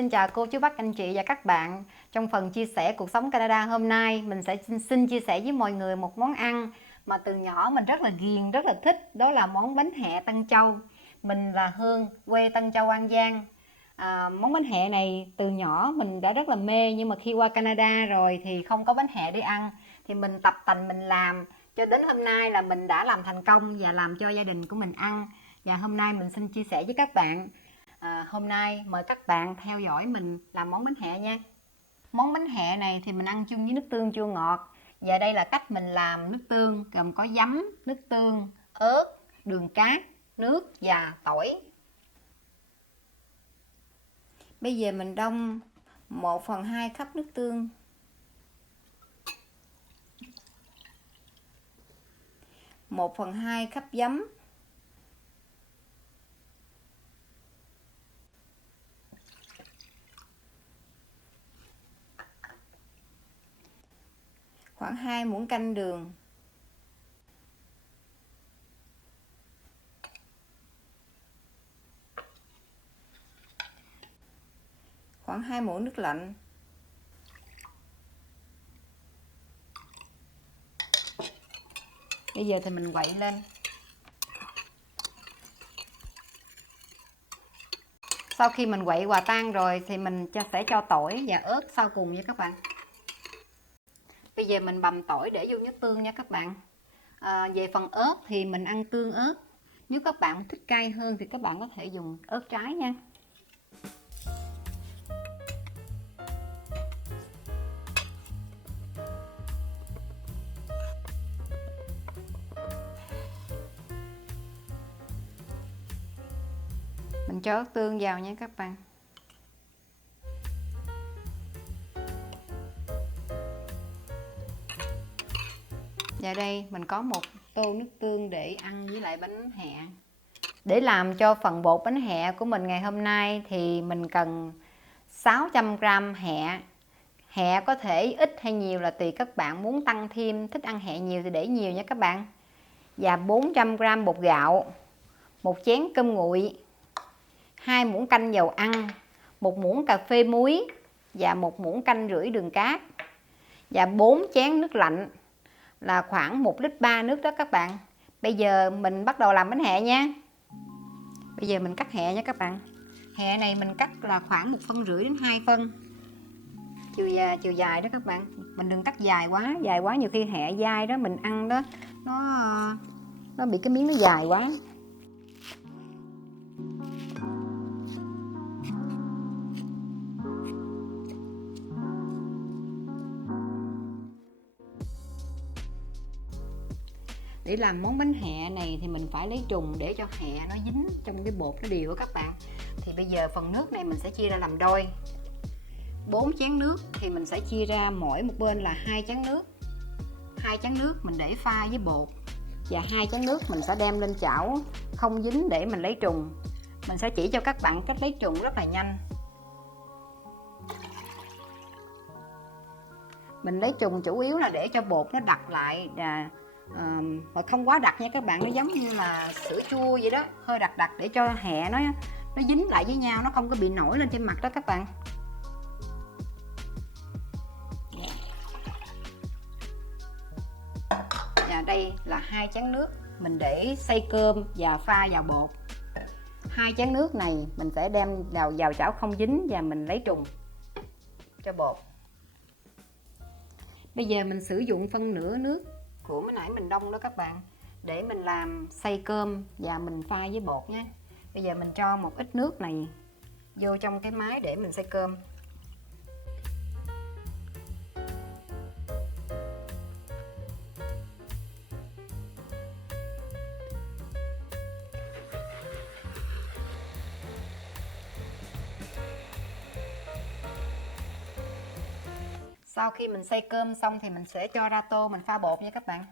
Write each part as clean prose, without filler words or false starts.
xin chào cô chú bác anh chị và các bạn. Trong phần chia sẻ cuộc sống Canada hôm nay, mình sẽ xin chia sẻ với mọi người một món ăn mà từ nhỏ mình rất là ghiền, rất là thích. Đó là món bánh hẹ Tân Châu. Mình là Hương, quê Tân Châu, An Giang. Món bánh hẹ này từ nhỏ mình đã rất là mê, nhưng mà khi qua Canada rồi thì không có bánh hẹ để ăn. Thì mình tập tành mình làm, cho đến hôm nay là mình đã làm thành công và làm cho gia đình của mình ăn. Và hôm nay mình xin chia sẻ với các bạn. Hôm nay mời các bạn theo dõi mình làm món bánh hẹ nha. Món bánh hẹ này thì mình ăn chung với nước tương chua ngọt. Và đây là cách mình làm nước tương, gồm có giấm, nước tương, ớt, đường cát, nước và tỏi. Bây giờ mình đong 1/2 cốc nước tương, 1/2 cốc giấm, khoảng 2 muỗng canh đường, khoảng 2 muỗng nước lạnh, bây giờ thì mình quậy lên. Sau khi mình quậy hòa tan rồi thì mình sẽ cho tỏi và ớt sau cùng nha các bạn. Bây giờ mình bằm tỏi để vô nước tương nha các bạn. Về phần ớt thì mình ăn tương ớt. Nếu các bạn thích cay hơn thì các bạn có thể dùng ớt trái nha. Mình cho ớt tương vào nha các bạn. Và đây mình có một tô nước tương để ăn với lại bánh hẹ. Để làm cho phần bột bánh hẹ của mình ngày hôm nay thì mình cần 600g hẹ. Hẹ có thể ít hay nhiều là tùy các bạn muốn tăng thêm, thích ăn hẹ nhiều thì để nhiều nha các bạn. Và 400g bột gạo, 1 chén cơm nguội, 2 muỗng canh dầu ăn, 1 muỗng cà phê muối và 1 muỗng canh rưỡi đường cát, và 4 chén nước lạnh là khoảng 1,3 lít nước đó các bạn. Bây giờ mình bắt đầu làm bánh hẹ nha. Bây giờ mình cắt hẹ nha các bạn. Hẹ này mình cắt là khoảng 1,5 phân đến 2 phân chiều dài đó các bạn. Mình đừng cắt dài quá nhiều khi hẹ dai đó mình ăn đó nó bị cái miếng nó dài quá. Để làm món bánh hẹ này thì mình phải lấy trùng để cho hẹ nó dính trong cái bột nó đều các bạn. Thì bây giờ phần nước này mình sẽ chia ra làm đôi. 4 chén nước thì mình sẽ chia ra mỗi một bên là 2 chén nước. 2 chén nước mình để pha với bột, và 2 chén nước mình sẽ đem lên chảo không dính để mình lấy trùng. Mình sẽ chỉ cho các bạn cách lấy trùng rất là nhanh. Mình lấy trùng chủ yếu là để cho bột nó đặc lại, mà không quá đặc nha các bạn, nó giống như là sữa chua vậy đó, hơi đặc để cho hẹ nó dính lại với nhau, nó không có bị nổi lên trên mặt đó các bạn. Và đây là 2 chén nước mình để xay cơm và pha vào bột. 2 chén nước này mình sẽ đem vào chảo không dính và mình lấy trùng cho bột. Bây giờ mình sử dụng phân nửa nước của mới nãy mình đong đó các bạn, để mình làm xay cơm và mình pha với bột nhé. Bây giờ mình cho một ít nước này vô trong cái máy để mình xay cơm. Sau khi mình xay cơm xong thì mình sẽ cho ra tô mình pha bột nha các bạn.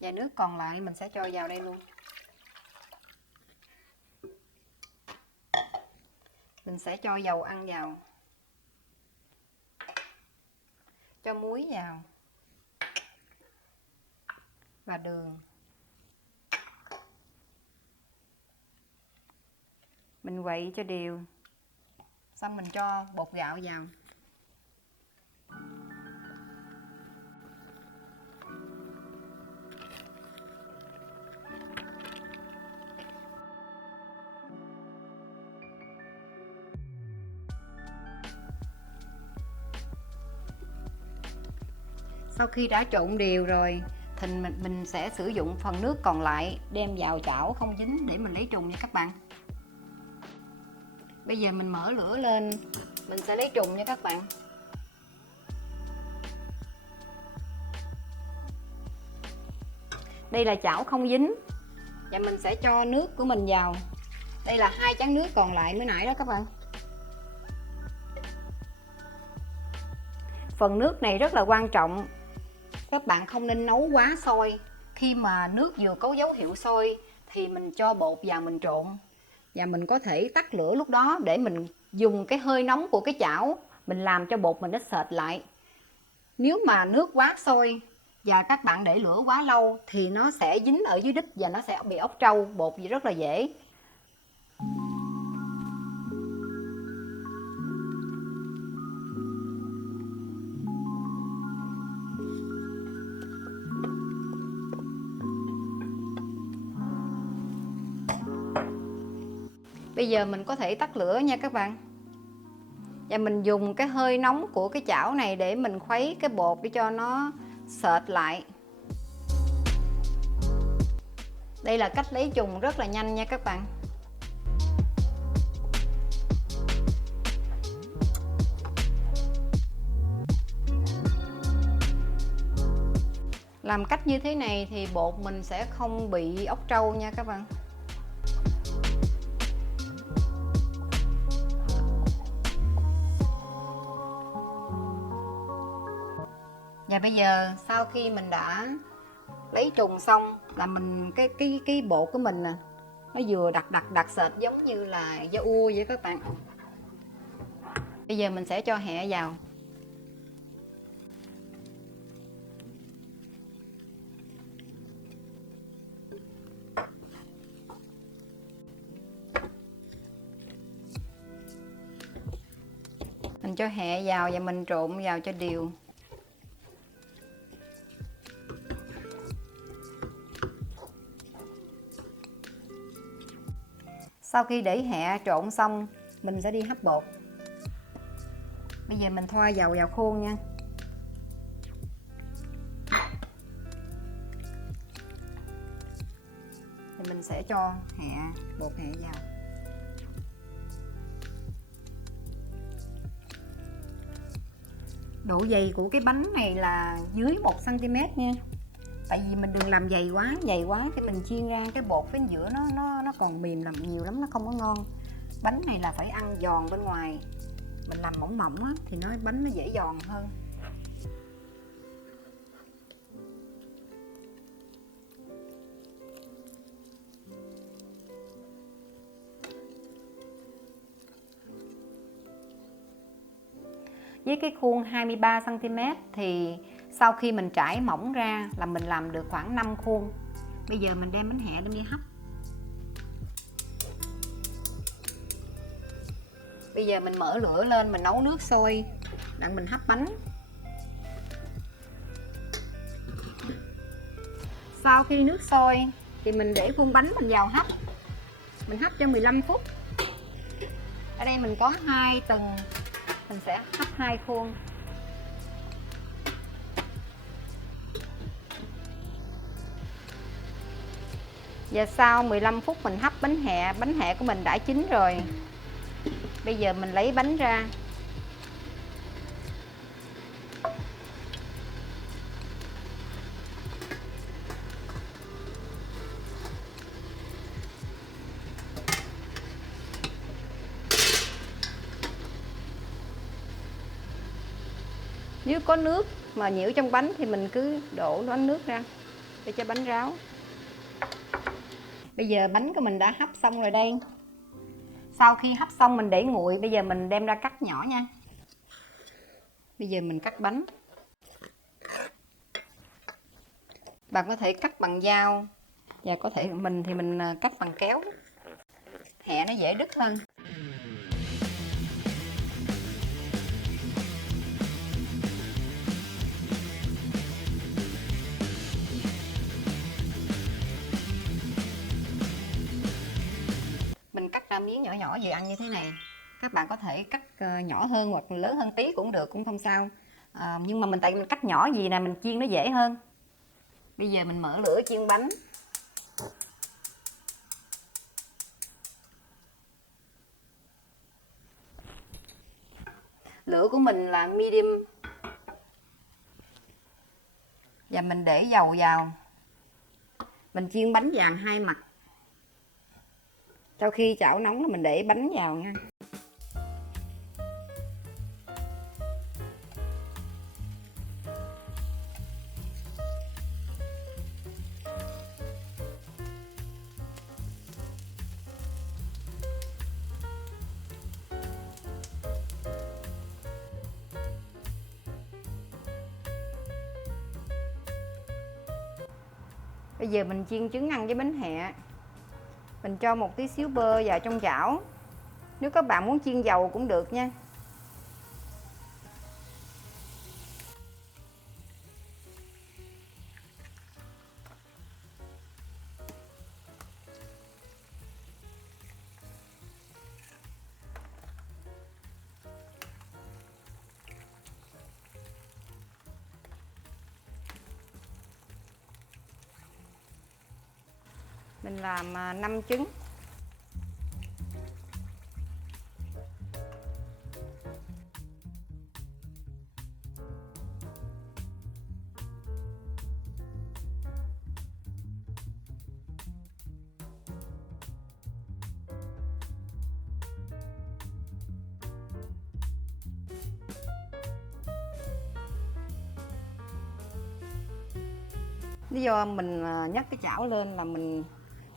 Và nước còn lại mình sẽ cho vào đây luôn. Mình sẽ cho dầu ăn vào. cho muối vào và đường. Mình quậy cho đều. Xong mình cho bột gạo vào. Sau khi đã trộn đều rồi thì mình sẽ sử dụng phần nước còn lại đem vào chảo không dính để mình lấy trùng nha các bạn. Bây giờ mình mở lửa lên, mình sẽ lấy trùng nha các bạn. Đây là chảo không dính và mình sẽ cho nước của mình vào. Đây là 2 chén nước còn lại mới nãy đó các bạn. Phần nước này rất là quan trọng. Các bạn không nên nấu quá sôi. Khi mà nước vừa có dấu hiệu sôi thì mình cho bột vào mình trộn. Và mình có thể tắt lửa lúc đó để mình dùng cái hơi nóng của cái chảo mình làm cho bột mình nó sệt lại. Nếu mà nước quá sôi và các bạn để lửa quá lâu thì nó sẽ dính ở dưới đít và nó sẽ bị ốc trâu, bột gì rất là dễ. Bây giờ mình có thể tắt lửa nha các bạn. Và mình dùng cái hơi nóng của cái chảo này để mình khuấy cái bột để cho nó sệt lại. Đây là cách lấy trùng rất là nhanh nha các bạn. Làm cách như thế này thì bột mình sẽ không bị ốc trâu nha các bạn. Và bây giờ sau khi mình đã lấy trùng xong là mình cái bột của mình nè, nó vừa đặc sệt giống như là da ua vậy các bạn. Bây giờ mình sẽ cho hẹ vào. Mình cho hẹ vào và mình trộn vào cho đều. Sau khi để hẹ trộn xong, mình sẽ đi hấp bột. Bây giờ mình thoa dầu vào khuôn nha. Thì mình sẽ cho bột hẹ vào. Độ dày của cái bánh này là dưới 1 cm nha. Tại vì mình đừng làm dày quá thì mình chiên ra cái bột phía giữa nó còn mềm làm nhiều lắm, nó không có ngon. Bánh này là phải ăn giòn bên ngoài. Mình làm mỏng mỏng á, thì bánh nó dễ giòn hơn. Với cái khuôn 23 cm thì sau khi mình trải mỏng ra là mình làm được khoảng 5 khuôn. Bây giờ mình đem bánh hẹ đem đi hấp. Bây giờ mình mở lửa lên, mình nấu nước sôi đặng mình hấp bánh. Sau khi nước sôi thì mình để khuôn bánh mình vào hấp. Mình hấp cho 15 phút. Ở đây mình có 2 tầng, mình sẽ hấp 2 khuôn. Và sau 15 phút mình hấp bánh hẹ của mình đã chín rồi. Bây giờ mình lấy bánh ra. Nếu có nước mà nhiễu trong bánh thì mình cứ đổ bánh nước ra để cho bánh ráo. Bây giờ bánh của mình đã hấp xong rồi đây. Sau khi hấp xong mình để nguội, bây giờ mình đem ra cắt nhỏ nha. Bây giờ mình cắt bánh. Bạn có thể cắt bằng dao và có thể mình cắt bằng kéo, hẹ nó dễ đứt hơn. Mình cắt ra miếng nhỏ nhỏ vừa ăn như thế này. Các bạn có thể cắt nhỏ hơn hoặc lớn hơn tí cũng được, cũng không sao. Nhưng mà tại mình cắt nhỏ gì nè, mình chiên nó dễ hơn. Bây giờ mình mở lửa chiên bánh. Lửa của mình là medium. Và mình để dầu vào. Mình chiên bánh vàng hai mặt. Sau khi chảo nóng là mình để bánh vào nha. Bây giờ mình chiên trứng ăn với bánh hẹ. Mình cho một tí xíu bơ vào trong chảo. Nếu các bạn muốn chiên dầu cũng được nha. Mình làm 5 trứng. Lý do mình nhấc cái chảo lên là mình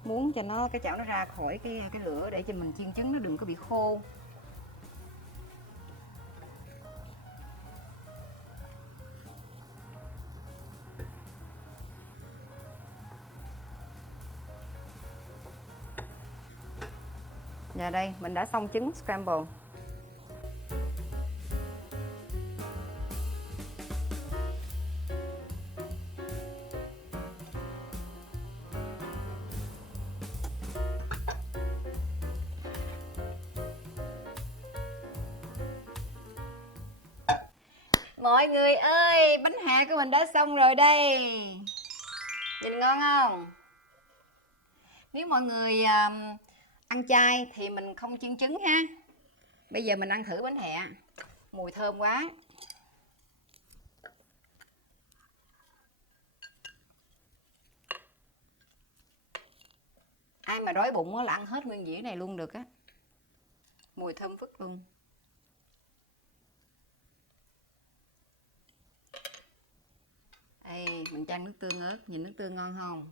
muốn cho cái chảo nó ra khỏi cái lửa để cho mình chiên trứng nó đừng có bị khô. Và đây mình đã xong trứng scramble. Mọi người ơi, bánh hẹ của mình đã xong rồi đây. Nhìn ngon không? Nếu mọi người ăn chay thì mình không chiên trứng ha. Bây giờ mình ăn thử bánh hẹ. Mùi thơm quá. Ai mà đói bụng là ăn hết nguyên dĩa này luôn được á. Mùi thơm phức luôn. Đây, mình chan nước tương ớt. Nhìn nước tương ngon không?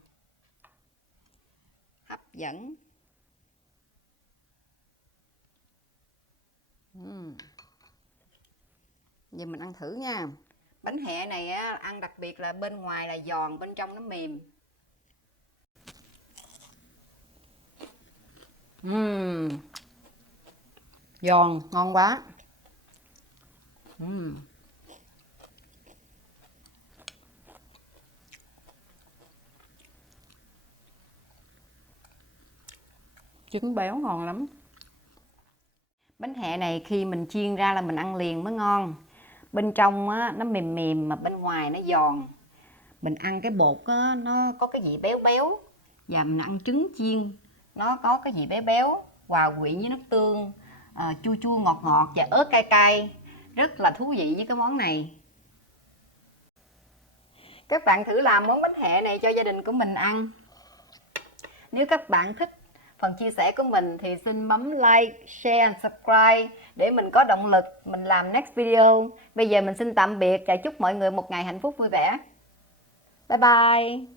Hấp dẫn. Giờ mình ăn thử nha. Bánh hẹ này á, ăn đặc biệt là bên ngoài là giòn, bên trong nó mềm. Giòn, ngon quá. Trứng béo ngon lắm. Bánh hẹ này khi mình chiên ra là mình ăn liền mới ngon. Bên trong á, nó mềm mềm mà bên ngoài nó giòn. Mình ăn cái bột á, nó có cái vị béo béo. Và mình ăn trứng chiên, nó có cái vị béo béo hòa quyện với nước tương, chua chua ngọt ngọt và ớt cay cay. Rất là thú vị với cái món này. Các bạn thử làm món bánh hẹ này cho gia đình của mình ăn. Nếu các bạn thích phần chia sẻ của mình thì xin bấm like, share and subscribe để mình có động lực mình làm next video. Bây giờ mình xin tạm biệt và chúc mọi người một ngày hạnh phúc vui vẻ. Bye bye.